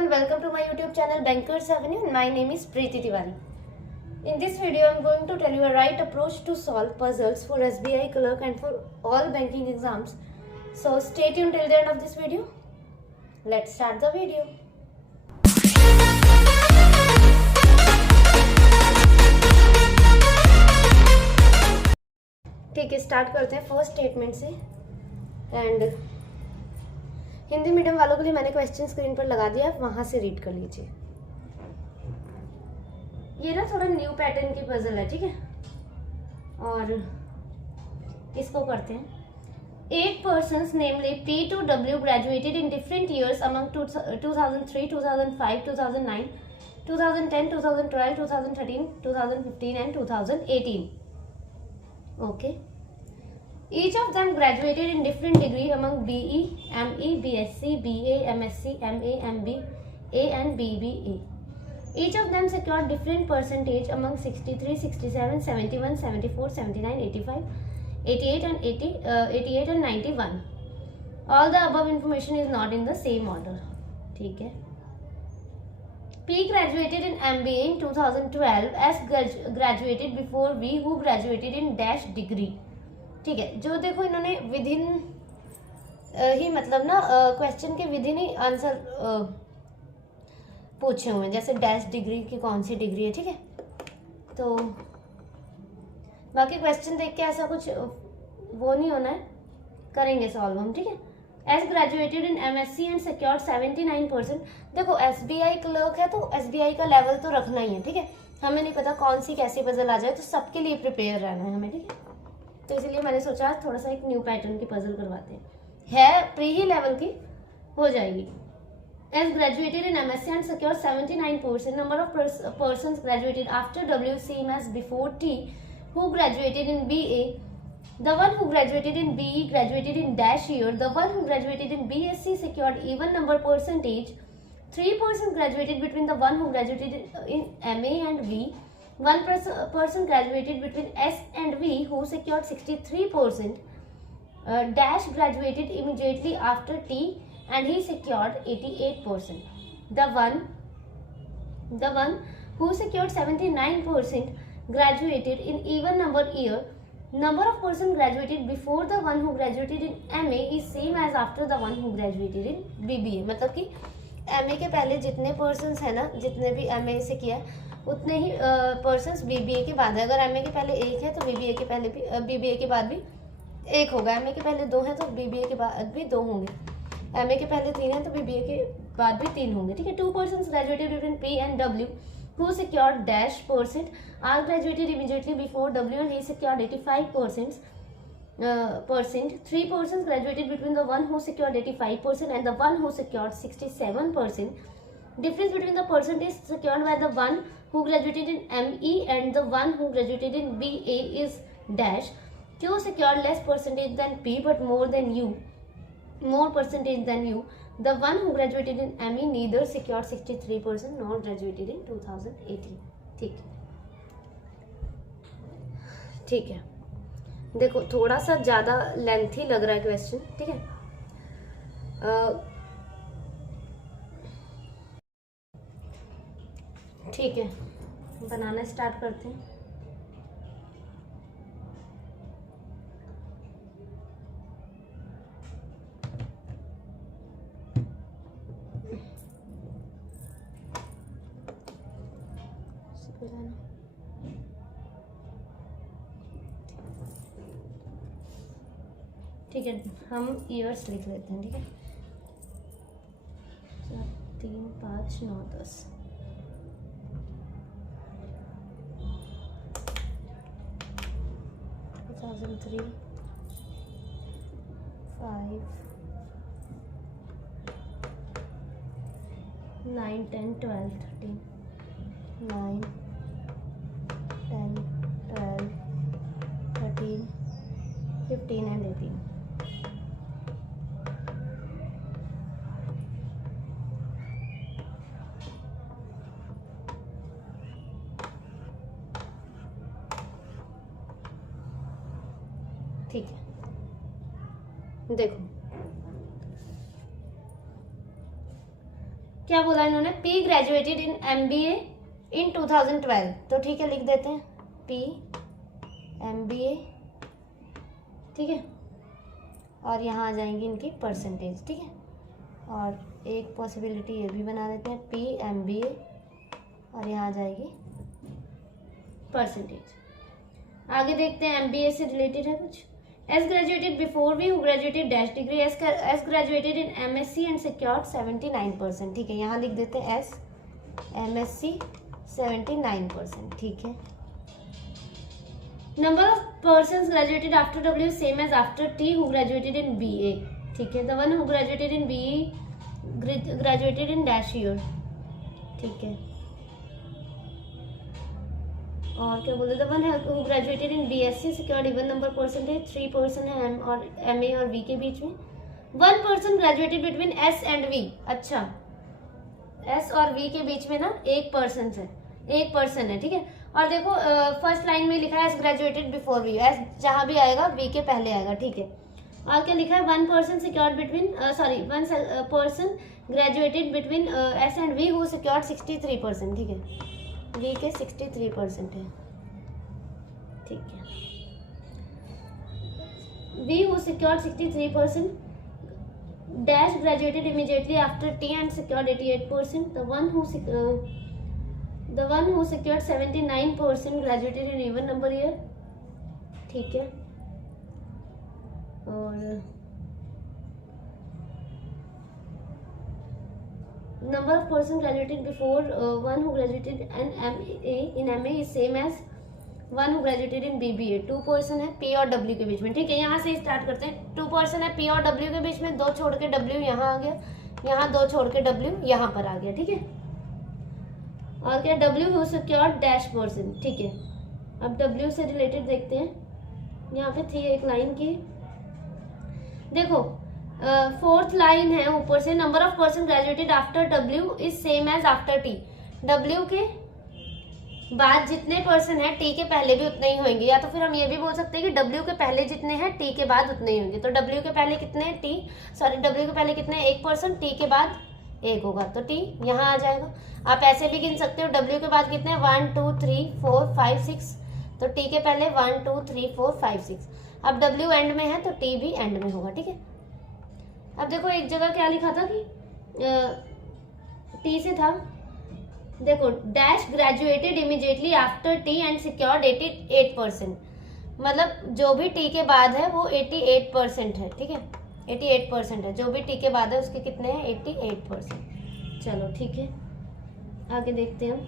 everyone, welcome to my YouTube channel Bankers Avenue. My name is Preeti Tiwari. In this video, I am going to tell you a right approach to solve puzzles for SBI clerk and for all banking exams. So stay tuned till the end of this video. Let's start the video. ठीक है, start करते हैं first statement से। And Hindi medium वालों के लिए मैंने question screen पर लगा दिया, आप वहां से रीड कर लीजिए। ये ना थोड़ा न्यू पैटर्न की पजल है, ठीक है, और इसको करते हैं। 8 persons namely P to W graduated in different years among 2003, 2005, 2009, 2010, 2012, 2013, 2015 and 2018. Okay. Each of them graduated in different degree among BE, ME, BSc, BA, MSc, MA, MB, A and BBA. Each of them secured different percentage among 63, 67, 71, 74, 79, 85, 88 and 88 and 91. All the above information is not in the same order. ठीक है. P graduated in MBA in 2012 as graduated before V who graduated in dash degree. ठीक है, जो देखो इन्होंने within ही मतलब ना question के विदिन ही आंसर पूछे हुए हैं, जैसे डैश डिग्री की कौन सी डिग्री है, ठीक है। तो बाकी क्वेश्चन देख के ऐसा कुछ वो नहीं होना है, करेंगे सॉल्व हम, ठीक है। S graduated in MSc and secured 79%। देखो एसबीआई क्लर्क है तो एसबीआई का लेवल तो रखना ही है, ठीक है। हमें नहीं पता कौन सी कैसी पजल आ जाए, तो सबके लिए प्रिपेयर रहना है हमें, ठीक है। तो इसलिए मैंने सोचा थोड़ा सा एक न्यू पैटर्न की पजल करवाते हैं, है प्री ही लेवल की हो जाएगी। S graduated in MSc and secured 79%। Number of persons graduated after W same as before T who graduated in BA. The one who graduated in BE graduated in dash year. The one who graduated in BSc secured even number percentage. 3% graduated between the one who graduated in MA and V. 1% graduated between S and V who secured 63%. Dash graduated immediately after T and he secured 88%. The one who secured 79% graduated in even number year. Number of person graduated before the one who graduated in MA is same as after the one who graduated in BBA. मतलब कि MA के पहले जितने persons है ना, जितने भी MA से किया उतने ही persons BBA के बाद है। अगर MA के पहले एक है तो BBA के पहले भी BBA के बाद भी एक होगा। MA के पहले 2 है तो BBA के बाद भी 2 होंगे। MA के पहले 3 है तो BBA के बाद भी 3 होंगे, ठीक है। 2 persons graduated between P and W who secured dash percent. R graduated immediately before W and he secured 85%. 3 persons graduated between the one who secured 85% and the one who secured 67%. Difference between the percentage secured by the one who graduated in ME and the one who graduated in BA is dash. Q secured less percentage than P but more percentage than U. The one who graduated in ME neither secured 63% nor graduated in 2018. ठीक है। देखो थोड़ा सा ज़्यादा lengthy लग रहा है question, ठीक है। ठीक है, बनाना स्टार्ट करते हैं। ठीक है, हम ईयर्स लिख लेते हैं, ठीक है। 3, 5, 9, 10। (2003) 5, 9, 10, 12, 13, 9, 10, 12, 13, 15 and 18. ठीक है, देखो क्या बोला इन्होंने, पी ग्रेजुएटेड इन MBA इन 2012, तो ठीक है लिख देते हैं पी MBA, ठीक है, और यहाँ आ जाएंगी इनकी परसेंटेज, ठीक है, और एक पॉसिबिलिटी ये भी बना देते हैं पी MBA और यहाँ आ जाएगी परसेंटेज। आगे देखते हैं MBA से रिलेटेड है कुछ। S graduated before V who graduated dash degree, S graduated in MSc and secured 79%, ठीक है, यहाँ लिख देते हैं एस MSc 79%, ठीक है। Number of persons graduated after W same as after T who graduated in BA, ठीक है, the one who graduated in BE graduated in dash year, ठीक है, और क्या बोलते, the one who graduated in BSc secured even number percentage, 3 person है M और MA और V के बीच में, 1 person graduated between S and V, अच्छा S और V के बीच में ना एक पर्सन है, ठीक है, और देखो फर्स्ट लाइन में लिखा है S graduated before V, S जहाँ भी आएगा V के पहले आएगा, ठीक है, और क्या लिखा है 1 person secured between 1 person graduated between S and V who secured 63%, ठीक है, V के 63% है, ठीक है, V who secured 63%, dash graduated immediately after T and secured 88%, the one who secured 79% graduated in even number year, ठीक है, और number of person graduated before one who graduated in MA is same as one who graduated in BBA, 2 person है P और W के बीच में, ठीक है, यहाँ से स्टार्ट करते हैं, 2 पर्सन है P और W के बीच में, 2 छोड़ के W यहाँ आ गया, यहाँ 2 छोड़ के W यहाँ पर आ गया, ठीक है, और क्या W who secured dash person, ठीक है, अब W से रिलेटेड देखते हैं, यहाँ पे थी एक लाइन की, देखो 4th लाइन है ऊपर से, number of person graduated after W is same as after T, W के बाद जितने पर्सन है T के पहले भी उतने ही होंगे, या तो फिर हम ये भी बोल सकते हैं कि W के पहले जितने हैं T के बाद उतने ही होंगे, तो W के पहले कितने हैं W के पहले कितने, 1 पर्सन, T के बाद 1 होगा, तो T यहाँ आ जाएगा। आप ऐसे भी गिन सकते हो, W के बाद कितने, 1 2 3 4 5 6, तो T के पहले 1 2 3 4 5 6, अब W एंड में है तो T भी एंड में होगा, ठीक है। अब देखो एक जगह क्या लिखा था कि T से था, देखो dash graduated immediately after T and secured 88%, मतलब जो भी T के बाद है वो 88% है, ठीक है, 88% है, जो भी T के बाद है उसके कितने हैं, 88%। चलो ठीक है, आगे देखते हैं हम।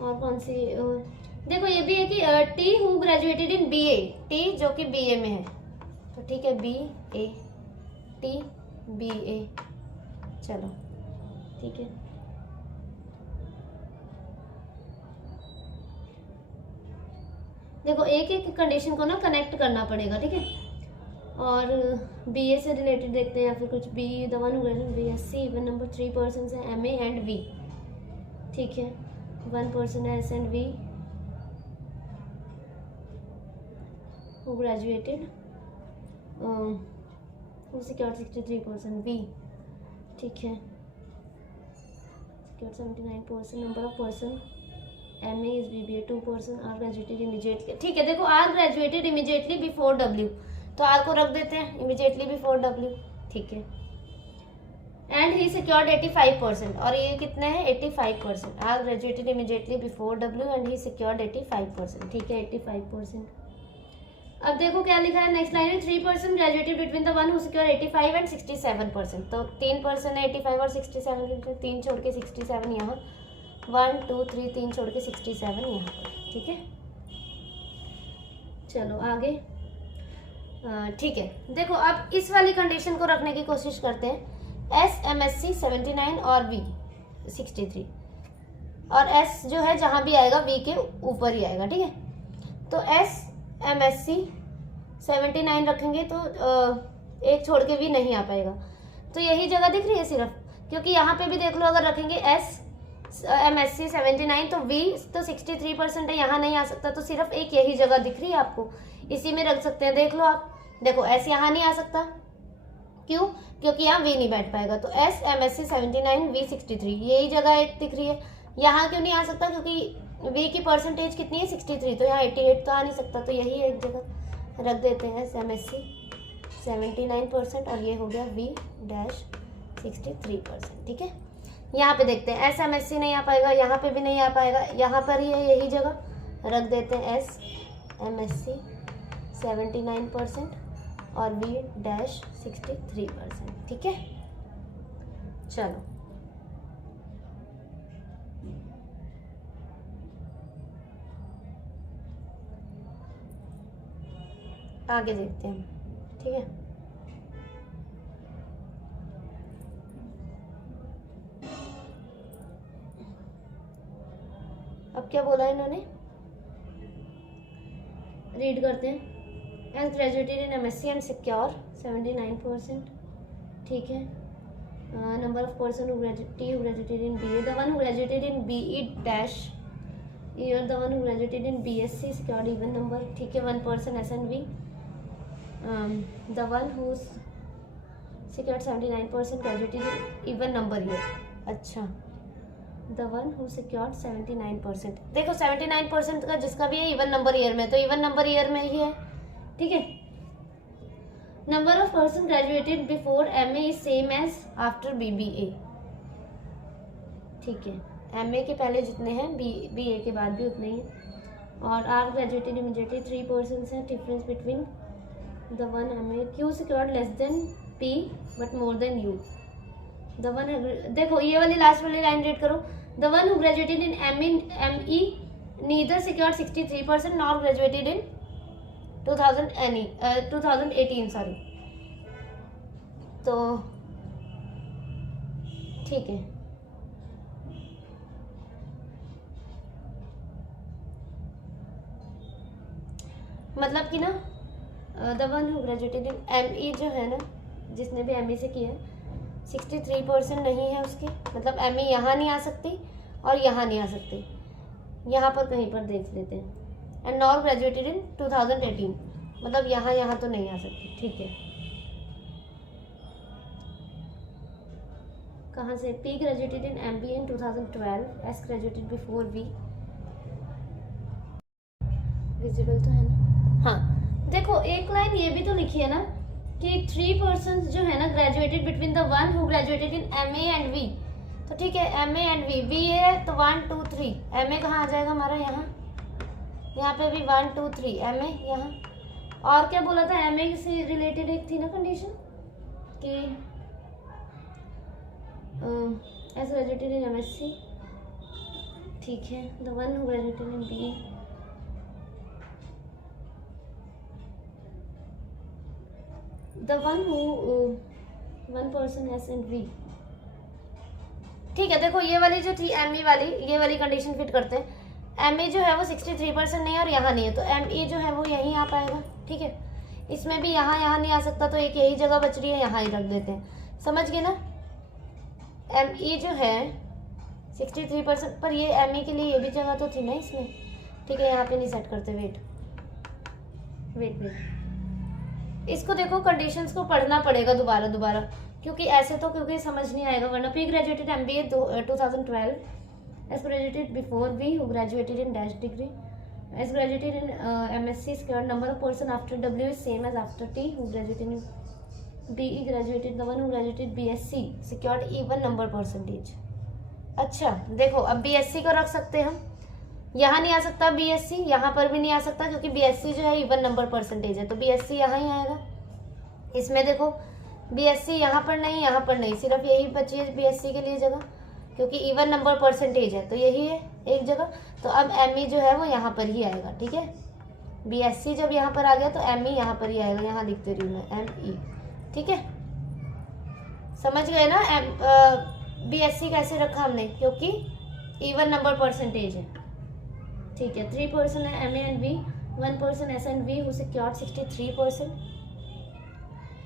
और कौन सी, देखो ये भी है कि T who graduated in BA, T जो कि BA में है, तो ठीक है BA, T BA, चलो ठीक है। देखो एक एक कंडीशन को ना कनेक्ट करना पड़ेगा, ठीक है। और BA से रिलेटेड देखते हैं, या फिर कुछ B the one who graduated BSc even number 3 person है MA एंड V, ठीक है, 1 पर्सन है S and V who graduated who secured 63% V, ठीक है, secured 79%, number of person MA is BBA 2 person, R graduated immediately, ठीक है। देखो R graduated immediately before W, तो R को रख देते हैं immediately before W, ठीक है, and he secured 85%, और ये कितने हैं 85%, R graduated immediately before W and he secured 85%, ठीक है 85%। अब देखो क्या लिखा है नेक्स्ट लाइन में, 3 person graduated between the one who secure 85 and 67%, तो 3 पर्सन है 85 और 67, 3 छोड़ के 67 यहाँ, 1 2 3 3 छोड़ के 67 यहाँ पर, ठीक है। चलो आगे, ठीक है। देखो अब इस वाली कंडीशन को रखने की कोशिश करते हैं, S MSc 79 और V 63, और S जो है जहाँ भी आएगा V के ऊपर ही आएगा, ठीक है। तो S MSc 79 रखेंगे तो एक छोड़ के भी नहीं आ पाएगा, तो यही जगह दिख रही है सिर्फ, क्योंकि यहाँ पे भी देख लो अगर रखेंगे S MSc 79, तो V तो 63% है, यहाँ नहीं आ सकता, तो सिर्फ एक यही जगह दिख रही है आपको, इसी में रख सकते हैं। देख लो आप, देखो S यहाँ नहीं आ सकता, क्यों? क्योंकि यहाँ V नहीं बैठ पाएगा, तो S MSc 79 V 63 यही जगह एक दिख रही है। यहाँ क्यों नहीं आ सकता? क्योंकि V की परसेंटेज कितनी है 63, तो यहाँ 88 तो आ नहीं सकता, तो यही एक जगह रख देते हैं S MSc 79%, और ये हो गया V डैश 63%। ठीक है, यहाँ पे देखते हैं S MSc नहीं आ पाएगा, यहाँ पे भी नहीं आ पाएगा, यहाँ पर ही है यही जगह रख देते हैं S MSc 79% और V डैश 63%। ठीक है, चलो आगे देखते हैं। ठीक है, अब क्या बोला इन्होंने, रीड करते हैं। S graduated in MSc and secure 79%। ठीक है, number of person who graduated in BA, the one who graduated in BE dash year, the one who graduated in BSc secured even number. ठीक है, 1 person SNV, the one who secured 79% graduated in even number year. अच्छा, the one who secured 79%, देखो 79% का जिसका भी है even number year में, तो इवन नंबर ईयर में ही है। ठीक है, number of person graduated before MA is same as after BBA। ठीक है, MA के पहले जितने हैं BA के बाद भी उतने ही हैं। और आर ग्रेजुएटेड इमीडिएटली 3 persons है, difference between the one MA, Q secured less than P but more then U। The one, देखो ये वाली लास्ट वाली लाइन रीड करो, the one who graduated in ME neither secured 63% nor graduated in 2018 sorry. तो ठीक है, मतलब कि ना the one who graduated in ME जो है ना, जिसने भी ME से किया है 63% नहीं है उसकी, मतलब ME यहाँ नहीं आ सकती और यहाँ नहीं आ सकती, यहाँ पर कहीं पर देख लेते हैं। एंड नॉर ग्रेजुएटेड इन 2018, मतलब यहाँ तो नहीं आ सकती। ठीक है, कहाँ से? P graduated in MBA in 2012, S graduated before V, visible तो है ना? हाँ, देखो एक लाइन ये भी तो लिखी है ना कि 3 persons जो है ना graduated between the one who graduated in MA and V। तो ठीक है, MA एंड V है तो 1 2 3, MA कहाँ आ जाएगा हमारा? यहाँ पे भी 1 2 3 MA यहाँ। और क्या बोला था? MA से रिलेटेड एक थी ना कंडीशन कि एज ग्रेजुएटेड इन MSc। ठीक है, the one who graduated in BA, the one who 1 person S and V। ठीक है, देखो ये वाली जो थी ME वाली, ये वाली कंडीशन फिट करते हैं। MA जो है वो 63% नहीं है और यहाँ नहीं है, तो ME जो है वो यहीं आ पाएगा। ठीक है, इसमें भी यहाँ नहीं आ सकता, तो एक यही जगह बच रही है, यहाँ ही रख देते हैं। समझ गए ना? ME जो है 63%, पर ये ME के लिए ये भी जगह तो थी ना इसमें। ठीक है, यहाँ पे नहीं सेट करते, वेट, इसको देखो कंडीशंस को पढ़ना पड़ेगा दोबारा, क्योंकि ऐसे तो क्योंकि समझ नहीं आएगा वरना। P graduated MBA 2012, S graduated before V who graduated in dash degree, S graduated in MSc secured number of person after W is same as after T who graduated in BE graduated, the one who graduated BSc secured even number percentage. अच्छा देखो, अब BSc को रख सकते हैं हम, यहाँ नहीं आ सकता BSc, यहाँ पर भी नहीं आ सकता क्योंकि BSc जो है इवन नंबर परसेंटेज है, तो BSc यहाँ ही आएगा। इसमें देखो BSc यहाँ पर नहीं, यहाँ पर नहीं, सिर्फ यही बची है BSc के लिए जगह, क्योंकि इवन नंबर परसेंटेज है, तो यही है एक जगह। तो अब ME जो है वो यहाँ पर ही आएगा। ठीक है, BSc जब यहाँ पर आ गया तो ME यहाँ पर ही आएगा, यहाँ लिखते रही मैं ME। ठीक है, समझ गए ना? BSc कैसे रखा हमने, क्योंकि इवन नंबर परसेंटेज है। ठीक है, 3 person है MA and V, 1 person S and V who secured 63%,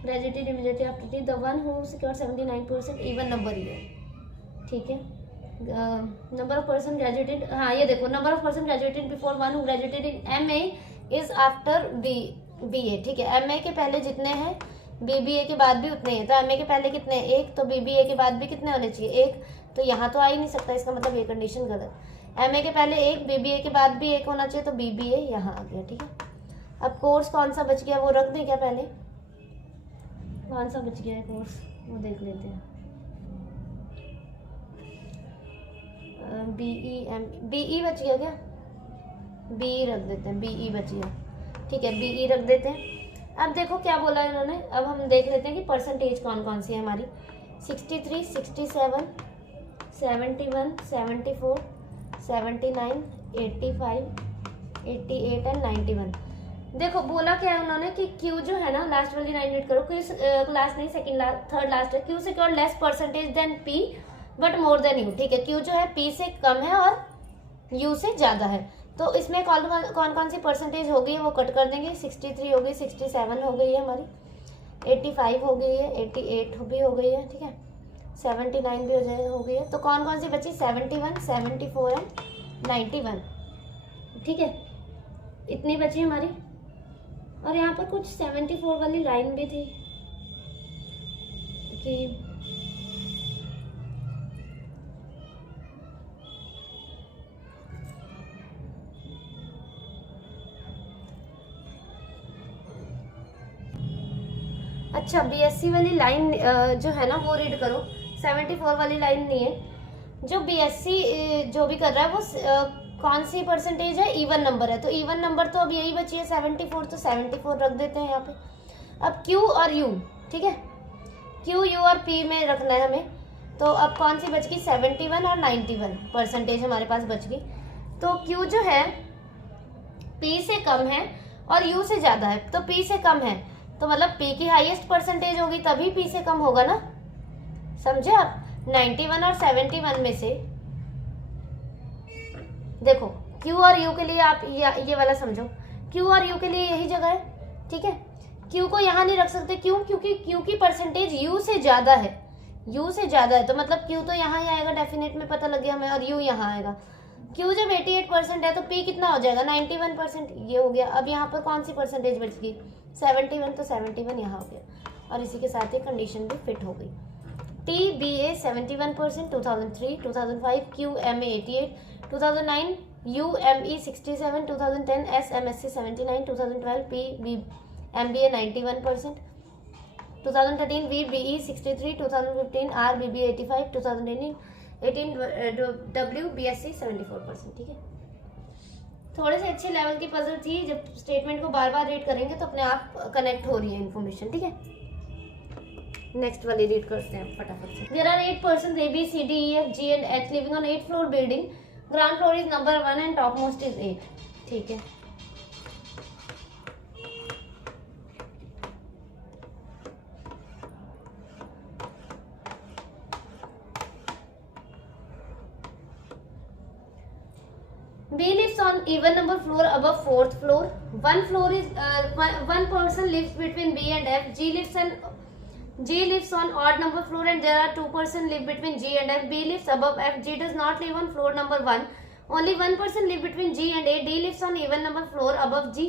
graduated immediately after T, the one who secured 79% even number year. ठीक है, नंबर ऑफ पर्सन ग्रेजुएटेड, हाँ ये देखो, number of person graduated before one who graduated in MA is after BA, ठीक है। MA के पहले जितने हैं बीबीए के बाद भी उतने हैं, तो एमए के पहले कितने हैं, एक, तो बीबीए के बाद भी कितने होने चाहिए, एक, तो यहाँ तो आ ही नहीं सकता, इसका मतलब ये कंडीशन गलत। एमए के पहले एक, बीबीए के बाद भी एक होना चाहिए, तो बीबीए यहाँ आ गया, ठीक है। अब कोर्स कौन सा बच गया वो रख दें क्या, पहले कौन सा बच गया है कोर्स वो देख लेते हैं। बीई बच गया क्या, बीई रख देते हैं, बीई बच गया, ठीक है, बीई रख देते हैं। अब देखो क्या बोला इन्होंने, अब हम देख लेते हैं कि परसेंटेज कौन कौन सी है हमारी। 63, 67, 71, 74, 79, 85, 88 एंड 91। देखो बोला क्या है उन्होंने कि क्यू जो है ना, लास्ट वाली लाइन रीड करो, क्यू लास्ट नहीं सेकंड लास्ट थर्ड लास्ट है, Q secure less percentage than P but more than U, ठीक है। क्यू जो है पी से कम है और यू से ज्यादा है, तो इसमें कौन कौन सी परसेंटेज हो गई है वो कट कर देंगे। 63 हो गई, 67 हो गई है हमारी, 85 हो गई है, 88 भी हो गई है, ठीक है, 79 भी हो गई है, तो कौन कौन सी बची, 71, 74 एंड 91, ठीक है, इतनी बची हमारी। और यहाँ पर कुछ 74 वाली लाइन भी थी कि अच्छा, बीएससी वाली लाइन जो है ना वो रीड करो, 74 वाली लाइन नहीं है। जो बीएससी जो भी कर रहा है वो कौन सी परसेंटेज है, इवन नंबर है, तो इवन नंबर तो अब यही बची है 74, तो 74 रख देते हैं यहाँ पे। अब क्यू और यू, ठीक है, क्यू यू और पी में रखना है हमें, तो अब कौन सी बच गई, 71 और 91 परसेंटेज हमारे पास बच गई। तो क्यू जो है पी से कम है और यू से ज्यादा है, तो पी से कम है तो मतलब पी की हाईएस्ट परसेंटेज होगी तभी पी से कम होगा ना, समझे आप। 91 और 71 में से देखो Q और U के लिए आप ये वाला समझो, Q और U के लिए यही जगह है, ठीक है। Q को यहाँ नहीं रख सकते, क्यों, क्योंकि Q की परसेंटेज U से ज्यादा है, U से ज्यादा है, तो मतलब Q तो यहाँ ही आएगा, डेफिनेट में पता लग गया हमें, और U यहाँ आएगा। Q जब 88% है तो P कितना हो जाएगा, 91%, ये हो गया। अब यहाँ पर कौन सी परसेंटेज बच गई, 71, तो 71 यहाँ हो गया, और इसी के साथ ही कंडीशन भी फिट हो गई। TBA 71%, 2003, 2005 QMA 88, 2009 UME 67, 2010 SMSC 79, 2012 PMBA 91%, 2013 VBE 63, 2015 RBBA 85, 2018 WBSC 74%, ठीक है। थोड़े से अच्छे लेवल की पजल थी, जब स्टेटमेंट को बार बार रीड करेंगे तो अपने आप कनेक्ट हो रही है इन्फॉर्मेशन, ठीक है। नेक्स्ट वाली रीड करते हैं फटाफट से। There are 8 persons A B C D E F G and H living on 8 floor building, ground floor is number 1 and top most is 8, ठीक है। B lives on even number floor above 4th floor. One person lives between B and F. G lives on odd number floor and there are 2 persons live between G and F. B lives above F. G does not live on floor number 1. Only one person live between G and A. D lives on even number floor above G.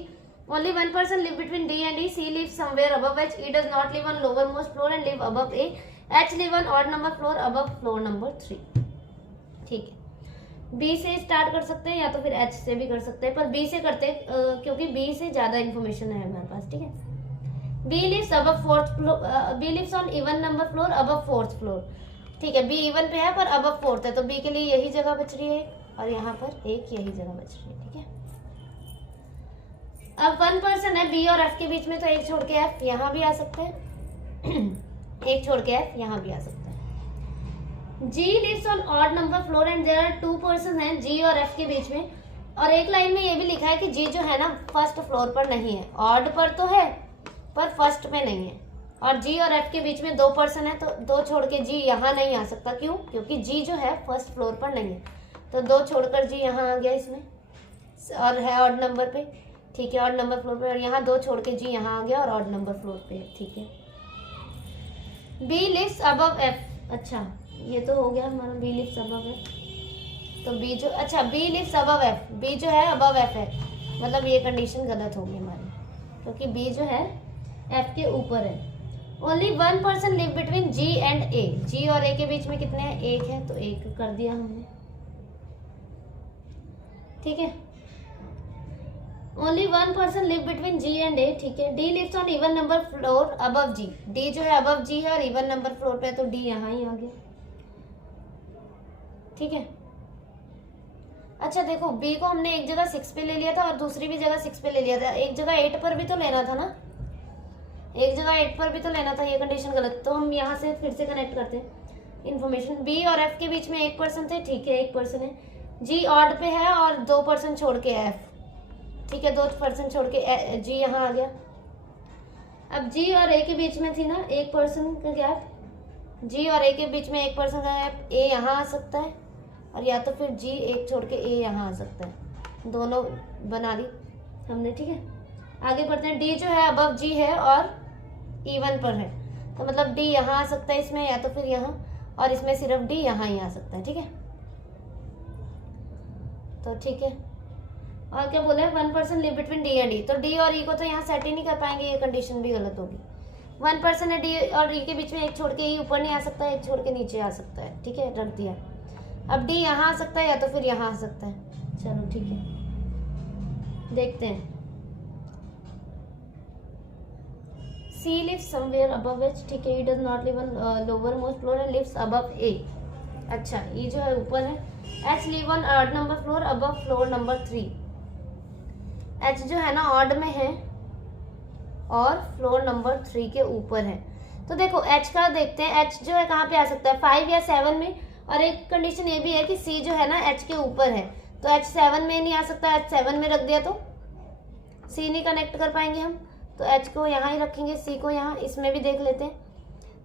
Only one person live between D and E. C lives somewhere above H. E does not live on lowermost floor and live above A. H live on odd number floor above floor number 3. ठीक है, B से start कर सकते हैं या तो फिर H से भी कर सकते हैं, पर बी से करते हैं क्योंकि बी से ज्यादा इन्फॉर्मेशन है हमारे पास, ठीक है। B lives above 4th floor, B lives on even number floor above 4th floor, ठीक है। बी इवन पे है पर अबव 4th है, तो बी के लिए यही जगह बच रही है और यहाँ पर एक यही जगह बच रही है, ठीक है। अब 1 पर्सन है बी और एफ के बीच में, तो एक छोड़ के एफ यहाँ भी आ सकते हैं एक छोड़ के एफ यहाँ भी आ सकता है। G lives on odd number floor and there are 2 persons हैं G और F के बीच में, और एक लाइन में ये भी लिखा है कि G जो है ना फर्स्ट फ्लोर पर नहीं है, ऑड पर तो है पर फर्स्ट में नहीं है, और G और F के बीच में 2 पर्सन है, तो 2 छोड़ के G यहाँ नहीं आ सकता, क्यों, क्योंकि G जो है फर्स्ट फ्लोर पर नहीं है, तो 2 छोड़कर G यहाँ आ गया इसमें, और है ऑड नंबर पे, ठीक है, ऑड नंबर फ्लोर पे, और यहाँ 2 छोड़ के G यहाँ आ गया और ऑड नंबर फ्लोर पे, ठीक है। B lives above F, अच्छा ये तो हो गया हमारा बी लिव्स अबव एफ। तो बी जो, अच्छा B lives above F, B जो है अबव एफ है, मतलब ये कंडीशन गलत होगी हमारी, क्योंकि बी जो है एफ के ऊपर है। Only 1 person live between G and A, G और ए के बीच में कितने हैं, एक है, तो एक कर दिया हमने, ठीक है। Only 1 person live between G and A, ठीक है। D lives on even number floor above G, D जो है अबव जी है और इवन नंबर फ्लोर पे है, तो डी यहाँ ही आ गया, ठीक है। अच्छा देखो, बी को हमने एक जगह 6 पे ले लिया था और दूसरी भी जगह 6 पे ले लिया था, एक जगह 8 पर भी तो लेना था ना, एक जगह 8 पर भी तो लेना था, ये कंडीशन गलत। तो हम यहाँ से फिर से कनेक्ट करते हैं इन्फॉर्मेशन। बी और एफ के बीच में 1 पर्सन थे, ठीक है, 1 पर्सन है। जी ऑड पे है और 2 पर्सन छोड़ के एफ, ठीक है, 2 पर्सन छोड़ के जी यहाँ आ गया। अब जी और ए के बीच में थी ना 1 पर्सन का गैप, जी और ए के बीच में 1 पर्सन का गैप, ए यहाँ आ सकता है और या तो फिर जी एक छोड़ के ए यहाँ आ सकता है, दोनों बना ली हमने, ठीक है। आगे बढ़ते हैं। डी जो है अबव जी है और इवन पर है, तो मतलब डी यहाँ आ सकता है इसमें, या तो फिर यहाँ, और इसमें सिर्फ डी यहाँ ही आ सकता है, ठीक है। तो ठीक है, और क्या बोला है, 1 person live between D and E, तो डी और ई को तो यहाँ सेट ही नहीं कर पाएंगे, ये कंडीशन भी गलत होगी। 1 पर्सन है डी और ई के बीच में, एक छोड़ के ई ऊपर नहीं आ सकता है, एक छोड़ के नीचे आ सकता है, ठीक है, रख दिया। अब डी यहाँ आ सकता है या तो फिर यहाँ आ सकता है, चलो ठीक है, देखते हैं। C lives somewhere above H, ठीक है, E does not live on lower most floor and lives above A। अच्छा, E जो है ऊपर है, H live on odd number floor above floor number 3। H जो है ना ऑड में है और फ्लोर नंबर 3 के ऊपर है। तो देखो H का देखते हैं, H जो है कहाँ पे आ सकता है, 5 या 7 में, और एक कंडीशन ये भी है कि C जो है ना H के ऊपर है, तो H 7 में नहीं आ सकता, H 7 में रख दिया तो C नहीं कनेक्ट कर पाएंगे हम, तो H को यहाँ ही रखेंगे, C को यहाँ। इसमें भी देख लेते हैं,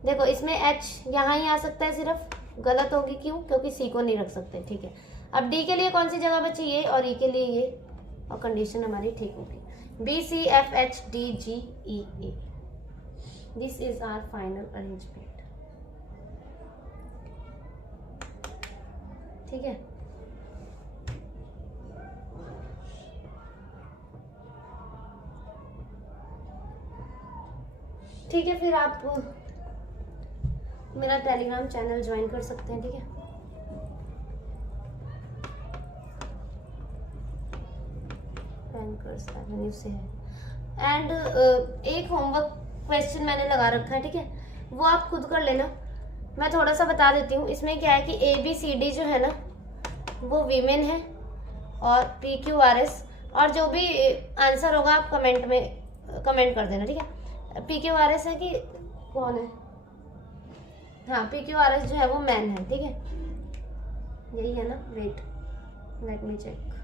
देखो इसमें H यहाँ ही आ सकता है, सिर्फ गलत होगी, क्यों, क्योंकि C को नहीं रख सकते, ठीक है। अब D के लिए कौन सी जगह बची, ये, और E के लिए ये, और कंडीशन हमारी ठीक होगी। B C F H D G E A, this is our final arrangement, ठीक है। ठीक है, फिर आप मेरा टेलीग्राम चैनल ज्वाइन कर सकते हैं, ठीक है। बैंकर्स एवेन्यू से है। एंड एक होमवर्क क्वेश्चन मैंने लगा रखा है, ठीक है, वो आप खुद कर लेना। मैं थोड़ा सा बता देती हूँ। इसमें क्या है कि ABCD जो है ना वो वीमेन है, और PQRS, और जो भी आंसर होगा आप कमेंट में कमेंट कर देना, ठीक है। PQRS है कि कौन है, हाँ PQRS जो है वो मैन है, ठीक है, यही है ना, वेट लेट मी चेक।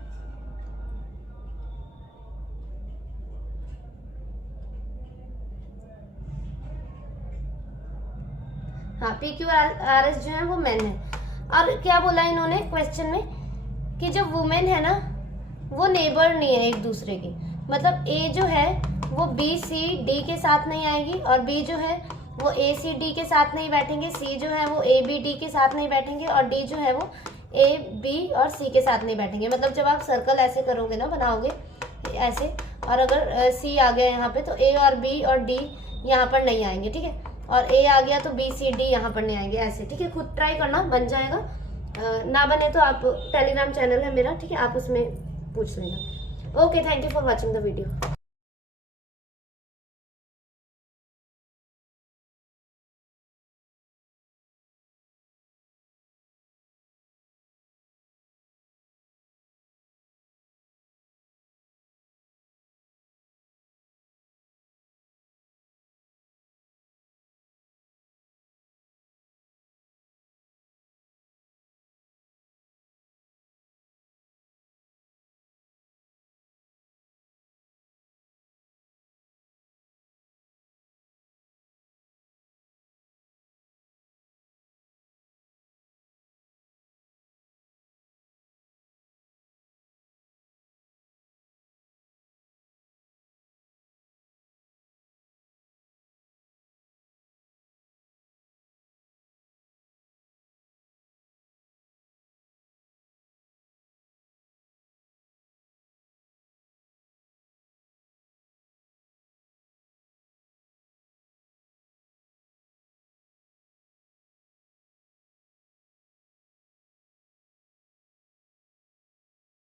हाँ PQRS जो है वो मैन है। और क्या बोला इन्होंने क्वेश्चन में कि जो वुमेन है ना वो नेबर नहीं है एक दूसरे की, मतलब A जो है वो BCD के साथ नहीं आएगी, और B जो है वो ACD के साथ नहीं बैठेंगे, C जो है वो ABD के साथ नहीं बैठेंगे, और D जो है वो AB और C के साथ नहीं बैठेंगे। मतलब जब आप सर्कल ऐसे करोगे ना, बनाओगे ऐसे, और अगर C आ गया यहाँ पे तो A और B और D यहाँ पर नहीं आएंगे, ठीक है, और A आ गया तो BCD यहाँ पर नहीं आएंगे, ऐसे, ठीक है। खुद ट्राई करना, बन जाएगा, ना बने तो आप टेलीग्राम चैनल है मेरा, ठीक है, आप उसमें पूछ लेना। Okay, thank you for watching the video.